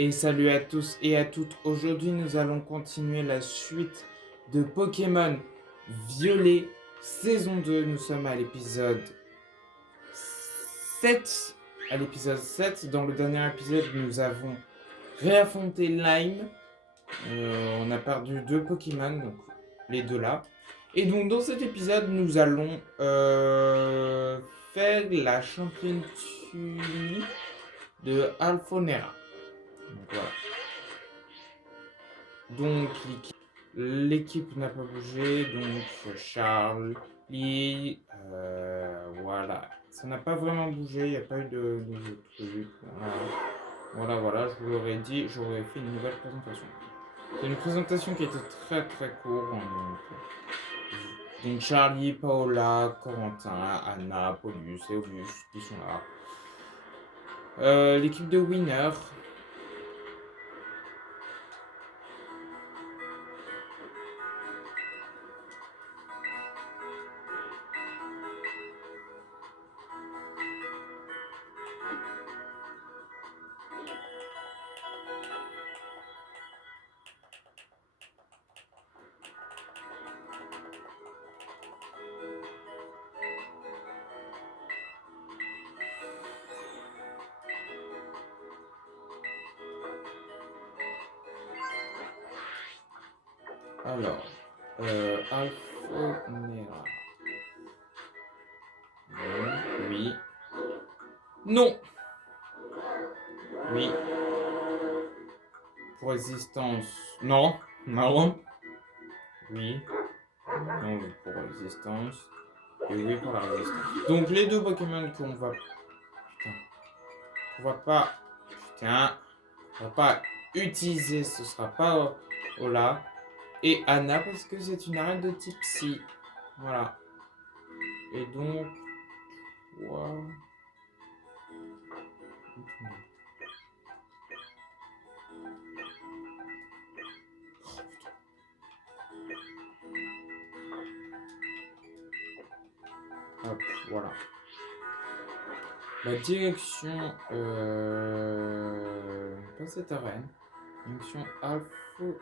Et salut à tous et à toutes. Aujourd'hui, nous allons continuer la suite de Pokémon Violet, saison 2. Nous sommes à l'épisode 7. Dans le dernier épisode, nous avons réaffronté Lime. On a perdu 2 Pokémon, donc les deux là. Et donc, dans cet épisode, nous allons faire la championne Tully de Alfonera. Donc voilà. Donc l'équipe n'a pas bougé, donc Charles, Lee, voilà. Ça n'a pas vraiment bougé, il n'y a pas eu de truc. Voilà, je vous l'aurais dit, j'aurais fait une nouvelle présentation. C'est une présentation qui était très très courte. Donc Charlie, Paola, Corentin, Anna, Paulus et Obus qui sont là. L'équipe de Winner. Alors, Alfonera. Oui. Non. Oui. Pour résistance. Non. Non. Oui. Non pour résistance. Et oui pour la résistance. Donc les deux Pokémon qu'on va. Putain. On va pas. Putain. On va pas utiliser. Ce sera pas Ola. Et Anna parce que c'est une arène de type Psy. Voilà. Et donc. Wow. Hop, voilà. La direction. Pas cette arène. Direction Alfonera.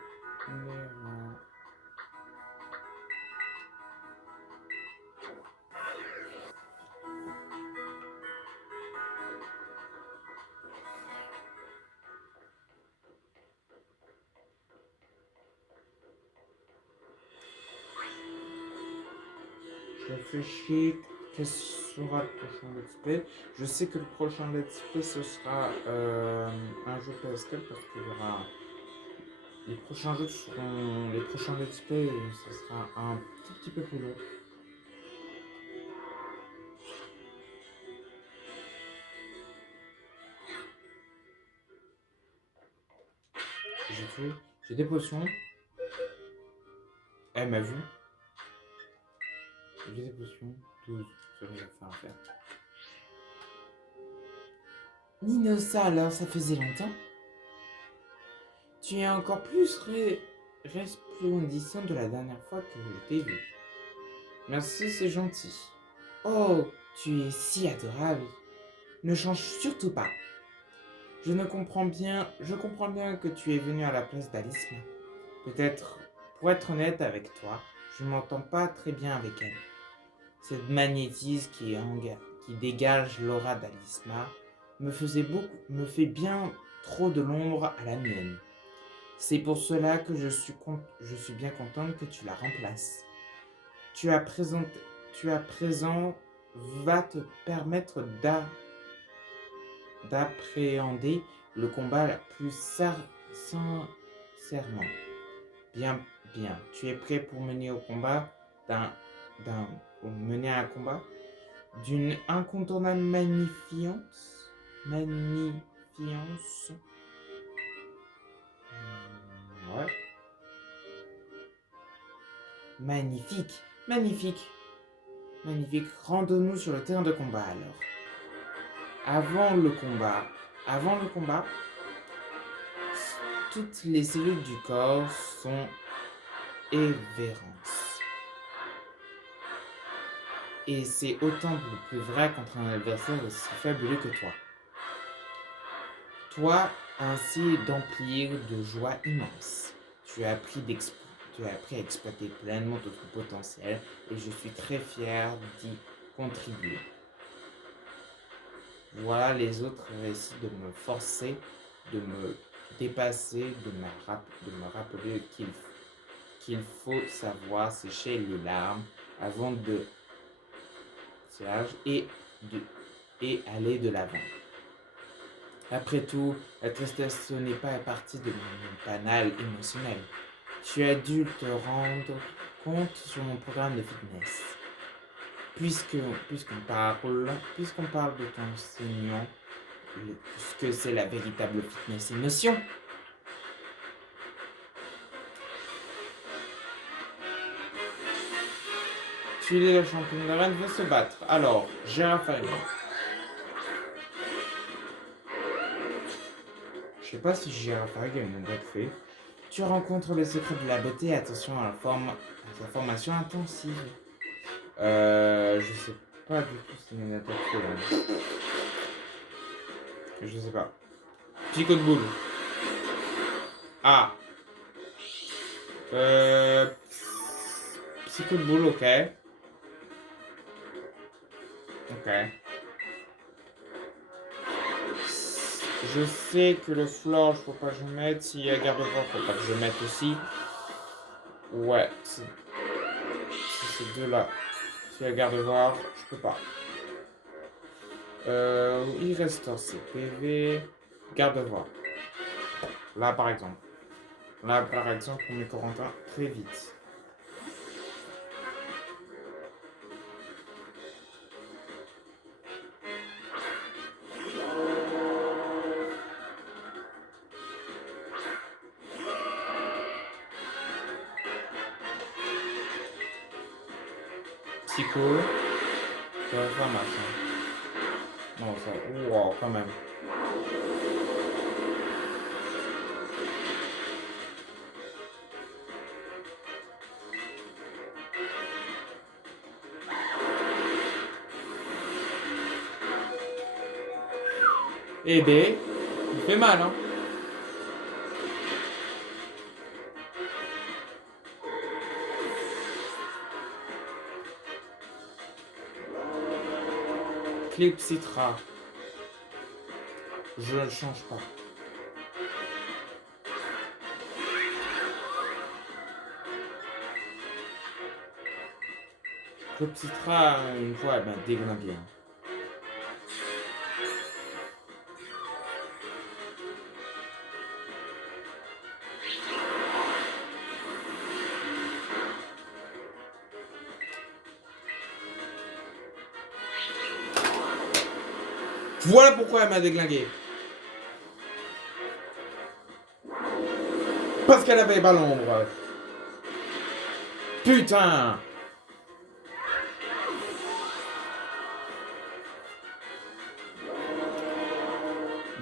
Je réfléchis. Quel sera le prochain let's play? Je sais que le prochain let's play ce sera un jeu PSL parce qu'il y aura. Les prochains jeux seront. Les prochains let's play, ça sera un tout petit peu plus long. J'ai tout. J'ai des potions. Elle m'a vu. J'ai des potions. 12. Ça va faire à faire. Ninosa, alors ça faisait longtemps? Tu es encore plus resplendissant de la dernière fois que je t'ai vu. Merci, c'est gentil. Oh, tu es si adorable. Ne change surtout pas. Je comprends bien que tu es venu à la place d'Alisma. Peut-être, pour être honnête avec toi, je ne m'entends pas très bien avec elle. Cette magnétisme qui dégage l'aura d'Alisma me fait bien trop de l'ombre à la mienne. C'est pour cela que je suis bien contente que tu la remplaces. Tu à présent va te permettre d'appréhender le combat plus sincèrement. Bien, tu es prêt pour mener au combat mener un combat d'une incontournable magnifiance. Ouais. Magnifique. Rendons-nous sur le terrain de combat alors. Avant le combat, toutes les cellules du corps sont évérences. Et c'est autant de plus vrai contre un adversaire aussi fabuleux que toi. Toi, ainsi d'emplir de joie immense. Tu as appris à exploiter pleinement ton potentiel et je suis très fier d'y contribuer. Voilà les autres récits de me forcer, de me dépasser, de me rappeler qu'il faut savoir sécher les larmes avant de et aller de l'avant. Après tout, la tristesse n'est pas partie de mon panel émotionnel. Tu as dû te rendre compte sur mon programme de fitness. Puisqu'on parle de ton enseignant, puisque c'est la véritable fitness émotion. Tu es le champion de l'arène, veut se battre. Alors, Gérard. Je sais pas si Gérard a une date fait. Tu rencontres le secret de la beauté, attention à la formation intensive. Je sais pas du tout si une date fait là. Je sais pas. Psycho de boule. Ah. Psycho de boule, ok. Ok. Je sais que le flore, faut pas que je mette. S'il y a garde-voir, faut pas que je mette aussi. Ouais, c'est ces deux-là. S'il y a garde-voir, je peux pas. Il reste un CPV. Garde-voir. Là, par exemple. On met Corentin très vite. Psycho. Ça va faire match. Hein. Non, ça. Wow, quand même. Eh ben, il fait mal, hein. Clepsydra. Je ne change pas. Clepsydra, une fois, elle m'a déglingué. Hein. Voilà pourquoi elle m'a déglingué. Parce qu'elle avait pas l'ombre. Putain.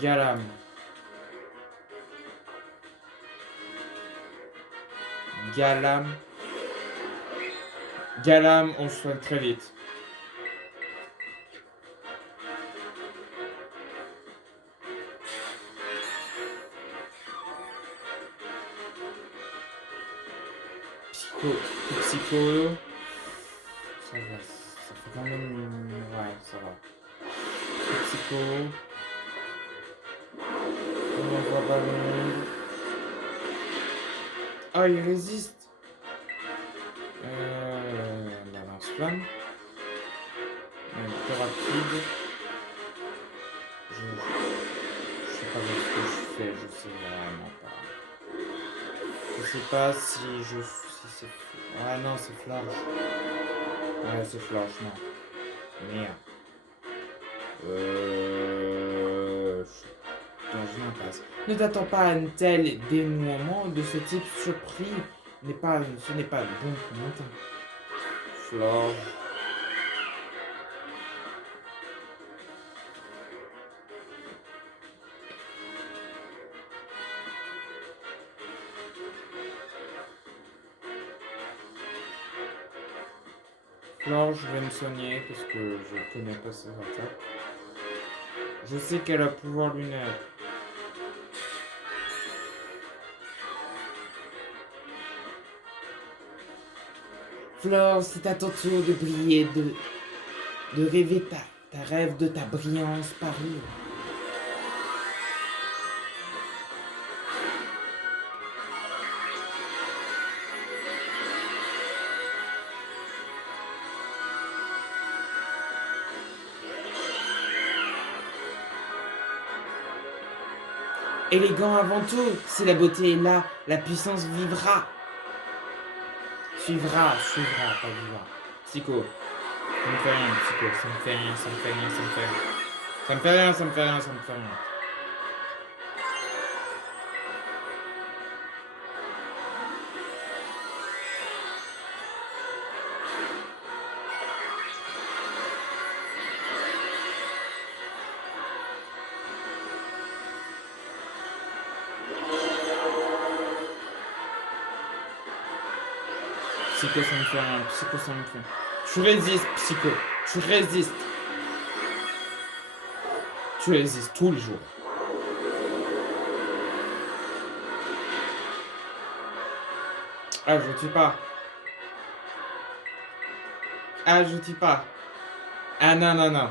Galam. Galam, on se soigne très vite. Psycho. Ça va. Ça fait quand même. Ouais, ça va. Psycho. On voit pas le monde. Ah, il résiste. La lance-flamme. Plus rapide. Je sais pas ce que je fais, je sais vraiment pas. Je sais pas si c'est. Ah non, c'est flash. Ouais, c'est flash, non. Merde. Dans une impasse. Ne t'attends pas à un tel dénouement de ce type surpris. Ce n'est pas bon pour mon temps. Flore. Flore, je vais me soigner parce que je connais pas ses attaques. Je sais qu'elle a pouvoir lunaire. Flore, c'est à ton tour de briller, de rêver ta rêve de ta brillance parure. Élégant avant tout, si la beauté est là, la puissance vivra. Suivra, pas vivra. Psycho. Ça me fait rien, psycho. Ça me fait rien, ça me fait rien, ça me fait rien. Ça me fait rien, ça me fait rien, ça me fait rien. Psycho, ça me fait rien. Psycho, ça me fait. Tu résistes, psycho. Tu résistes. Tu résistes tous les jours. Ah, je tue pas. Ah, je tue pas. Ah, non, non, non.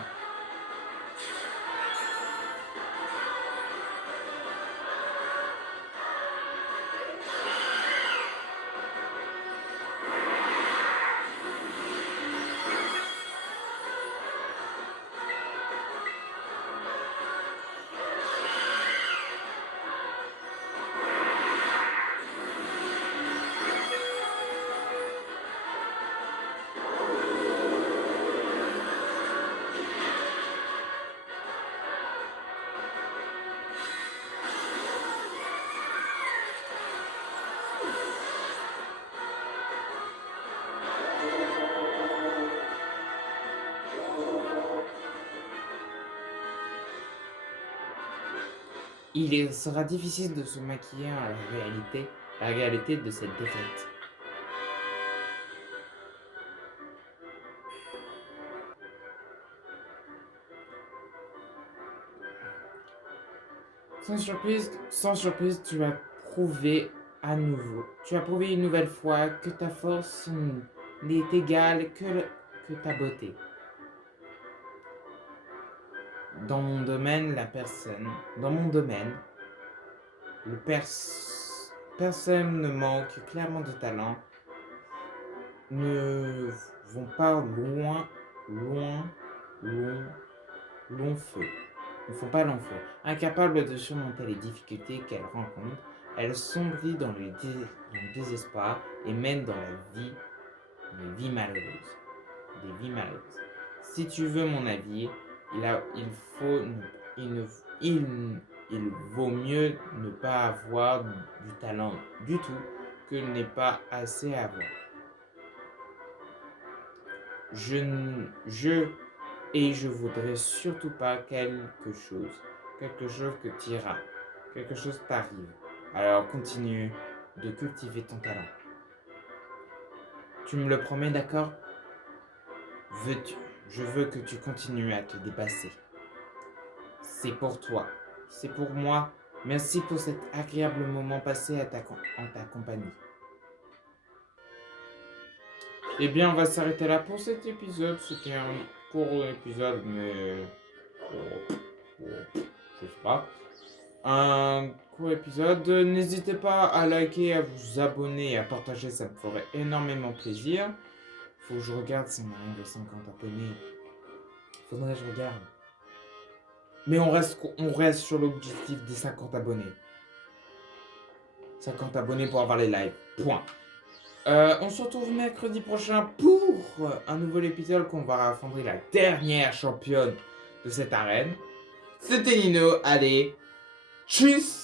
Il sera difficile de se maquiller à la réalité de cette défaite. Sans surprise, tu as prouvé à nouveau. Tu as prouvé une nouvelle fois que ta force n'est égale que ta beauté. Dans mon domaine, personne ne manque clairement de talent, ne vont pas long feu. Ne font pas long feu. Incapables de surmonter les difficultés qu'elles rencontrent, elles sombrent dans le désespoir et mènent dans des vies malheureuses. Si tu veux mon avis, il vaut mieux ne pas avoir du talent du tout que ne pas assez avoir. Je voudrais surtout pas quelque chose que tu iras, quelque chose t'arrive. Alors continue de cultiver ton talent. Tu me le promets, d'accord? Je veux que tu continues à te dépasser. C'est pour toi, c'est pour moi. Merci pour cet agréable moment passé en ta compagnie. Eh bien, on va s'arrêter là pour cet épisode. C'était un court épisode, mais je sais pas. Un court épisode. N'hésitez pas à liker, à vous abonner et à partager, ça me ferait énormément plaisir. Faut que je regarde si on arrive à 50 abonnés. Faudrait que je regarde. Mais on reste sur l'objectif des 50 abonnés. 50 abonnés pour avoir les lives. Point. On se retrouve mercredi prochain pour un nouvel épisode qu'on va affronter la dernière championne de cette arène. C'était Nino. Allez, tchuss!